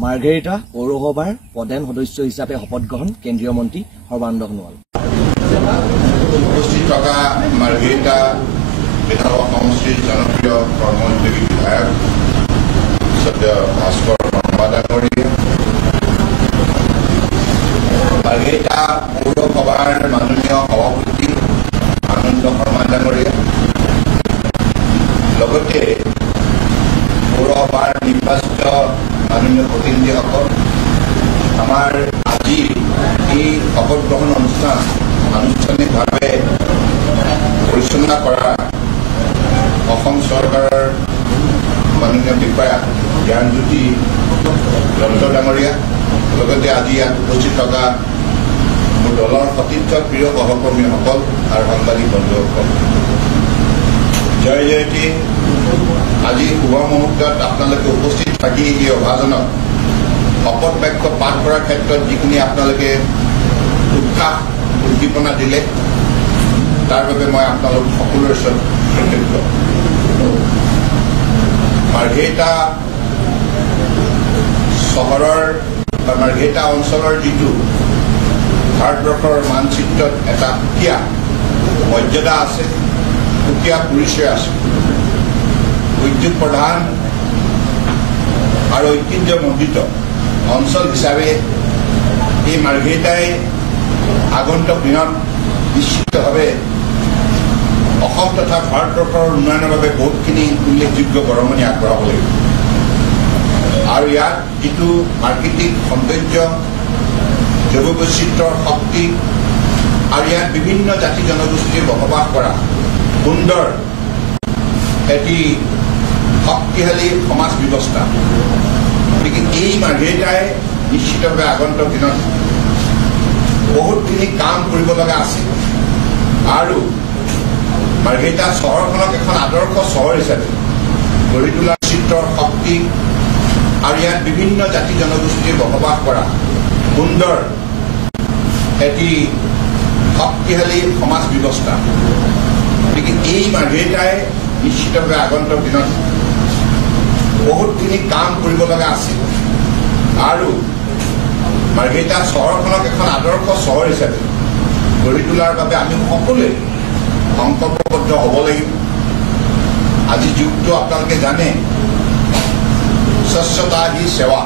মাৰ্ঘেৰিটা পৌৰসভাৰ প্ৰধান সদস্য হিচাপে শপত গ্ৰহণ কেন্দ্ৰীয় মন্ত্ৰী সৰ্বানন্দ সোণোৱাল। উপস্থিত থকা মাৰ্ঘেৰিটা বিধানসভা সমষ্টিৰ জনপ্ৰিয় কৰ্মোদ্যোগী বিধায়ক শ্ৰদ্ধেয় ভাস্কৰ শৰ্মা ডাঙৰীয়া, মাৰ্ঘেৰিটা পৌৰসভাৰ মাননীয় সভাপতি আনন্দ শৰ্মা ডাঙৰীয়া, লগতে পৌৰসভাৰ নিৰ্বাচিত মাননীয় প্ৰতিনিধিসকল, আমাৰ আজি এই শপত গ্ৰহণ অনুষ্ঠান আনুষ্ঠানিকভাৱে পৰিচালনা কৰা অসম চৰকাৰৰ মাননীয় বিষয়া জ্ঞানজ্যোতি দত্ত ডাঙৰীয়া, লগতে আজি ইয়াত উপস্থিত থকা মোৰ দলৰ সতীৰ্থ প্ৰিয় সহকৰ্মীসকল আৰু সাংবাদিক বন্ধুসকল, জয় জয়তী। আজি শুভ মুহূৰ্তত আপোনালোকে উপস্থিত থাকি এই অভাজনত শপত বাক্য পাঠ কৰাৰ ক্ষেত্ৰত যিখিনি আপোনালোকে উৎসাহ উদ্দীপনা দিলে তাৰ বাবে মই আপোনালোক সকলোৰে ওচৰত কৃতজ্ঞ। মাৰ্ঘেৰিটা চহৰৰ বা মাৰ্ঘেৰিটা অঞ্চলৰ যিটো ভাৰতবৰ্ষৰ মানচিত্ৰত এটা সুকীয়া মৰ্যাদা আছে, সুকীয়া পৰিচয় আছে, উদ্যোগ প্ৰধান আৰু ঐতিহ্যমণ্ডিত অঞ্চল হিচাপে এই মাৰ্ঘেৰিটাই আগন্তুক দিনত নিশ্চিতভাৱে অসম তথা ভাৰতবৰ্ষৰ উন্নয়নৰ বাবে বহুতখিনি উল্লেখযোগ্য বৰঙণি আগবঢ়াব লাগিব। আৰু ইয়াত যিটো প্ৰাকৃতিক সৌন্দৰ্য, জৈৱ বৈচিত্ৰ্যৰ শক্তি আৰু ইয়াত বিভিন্ন জাতি জনগোষ্ঠীয়ে বসবাস কৰা সুন্দৰ এটি শক্তিশালী সমাজ ব্যৱস্থা, গতিকে এই মাৰ্ঘেৰিটাই নিশ্চিতভাৱে আগন্তুক দিনত বহুতখিনি কাম কৰিব লগা আছে আৰু মাৰ্ঘেৰিটা চহৰখনক এখন আদৰ্শ চহৰ হিচাপে গঢ়ি তোলাৰ চিত্ৰৰ শক্তি আৰু ইয়াত বিভিন্ন জাতি জনগোষ্ঠীয়ে বসবাস কৰা সুন্দৰ এটি শক্তিশালী সমাজ ব্যৱস্থা, গতিকে এই মাৰ্ঘেৰিটাই নিশ্চিতভাৱে আগন্তুক দিনত বহুতখিনি কাম কৰিব লগা আছে আৰু মাৰ্ঘেৰিটা চহৰখনক এখন আদৰ্শ চহৰ হিচাপে গঢ়ি তোলাৰ বাবে আমি সকলোৱে সংকল্পবদ্ধ হ'ব লাগিব। আজি যুগটো আপোনালোকে জানে, স্বচ্ছতা হি সেৱা।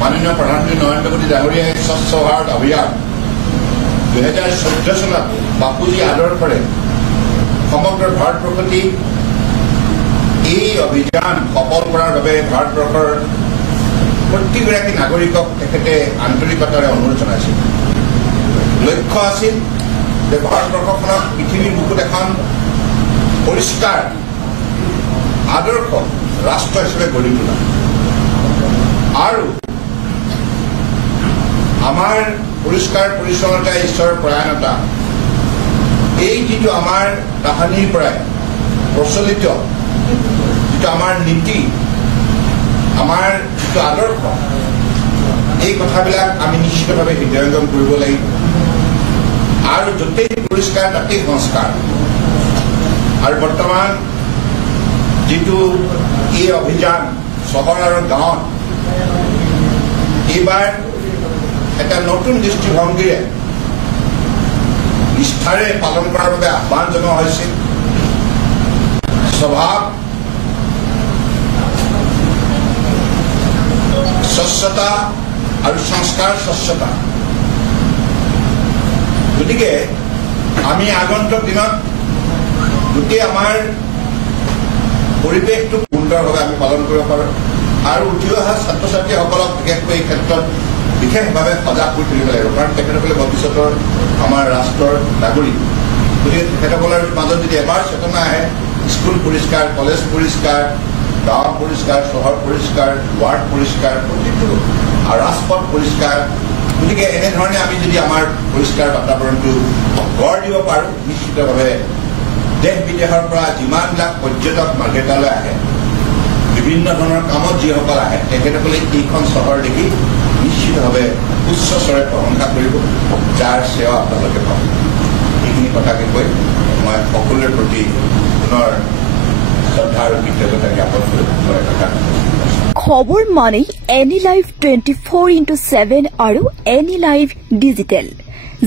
মাননীয় প্ৰধানমন্ত্ৰী নৰেন্দ্ৰ মোদী ডাঙৰীয়াই স্বচ্ছ ভাৰত অভিযান 2014 চনত বাপুজী আদৰ্শৰে সমগ্ৰ ভাৰতবৰ্ষতেই এই অভিযান সফল কৰাৰ বাবে ভাৰতবৰ্ষৰ প্ৰত্যেকগৰাকী নাগৰিকক তেখেতে আন্তৰিকতাৰে অনুৰোধ জনাইছিল। লক্ষ্য আছিল যে ভাৰতবৰ্ষখনক পৃথিৱীৰ বুকুত এখন পৰিষ্কাৰ আদৰ্শ ৰাষ্ট্ৰ হিচাপে গঢ়ি তোলা আৰু আমাৰ পৰিষ্কাৰ পৰিচ্ছন্নতা, ঈশ্বৰৰ পৰায়ণতা, এই যিটো আমাৰ তাহানিৰ পৰাই প্ৰচলিত যিটো আমাৰ নীতি, আমাৰ যিটো আদৰ্শ, এই কথাবিলাক আমি নিশ্চিতভাৱে হৃদয়ংগম কৰিব লাগিব আৰু য'তেই পৰিষ্কাৰ তাতেই সংস্কাৰ। আৰু বৰ্তমান যিটো এই অভিযান চহৰ আৰু গাঁৱত এইবাৰ এটা নতুন দৃষ্টিভংগীৰে নিষ্ঠাৰে পালন কৰাৰ বাবে আহ্বান জনোৱা হৈছে। স্বভাৱ স্বচ্ছতা আৰু সংস্কাৰ স্বচ্ছতা, গতিকে আমি আগন্তুক দিনত গোটেই আমাৰ পৰিৱেশটো সুন্দৰভাৱে আমি পালন কৰিব পাৰোঁ আৰু উঠি অহা ছাত্ৰ ছাত্ৰীসকলক বিশেষকৈ এই ক্ষেত্ৰত বিশেষভাৱে সজাগ কৰি তুলিব লাগিব, কাৰণ তেখেতসকলে ভৱিষ্যতৰ আমাৰ ৰাষ্ট্ৰৰ নাগৰিক। গতিকে তেখেতসকলৰ মাজত যদি এবাৰ চেতনা আহে, স্কুল পৰিষ্কাৰ, কলেজ পৰিষ্কাৰ, গাঁও পৰিষ্কাৰ, চহৰ পৰিষ্কাৰ, ৱাৰ্ড পৰিষ্কাৰ, প্ৰতিটো আৰু ৰাজপথ পৰিষ্কাৰ, গতিকে এনেধৰণে আমি যদি আমাৰ পৰিষ্কাৰ বাতাবৰণটো গঢ় দিব পাৰোঁ, নিশ্চিতভাৱে দেশ বিদেশৰ পৰা যিমানবিলাক পৰ্যটক মাৰ্ঘেৰিটালৈ আহে, বিভিন্ন ধৰণৰ কামত যিসকল আহে, তেখেতসকলে এইখন চহৰ দেখি নিশ্চিতভাৱে উচ্চ স্বৰে প্ৰশংসা কৰিব, যাৰ সেৱা আপোনালোকে পাব। এইখিনি কথাকে কৈ মই সকলোৰে প্ৰতি পুনৰ শ্ৰদ্ধা আৰু কৃতজ্ঞতা জ্ঞাপন কৰি খবৰ মানে এনি লাইভ 24/7 আৰু এনি লাইভ ডিজিটেল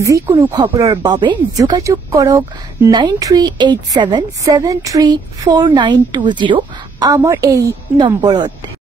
যিকোনো খবৰৰ বাবে যোগাযোগ কৰক 9387734920 আমাৰ এই নম্বৰত।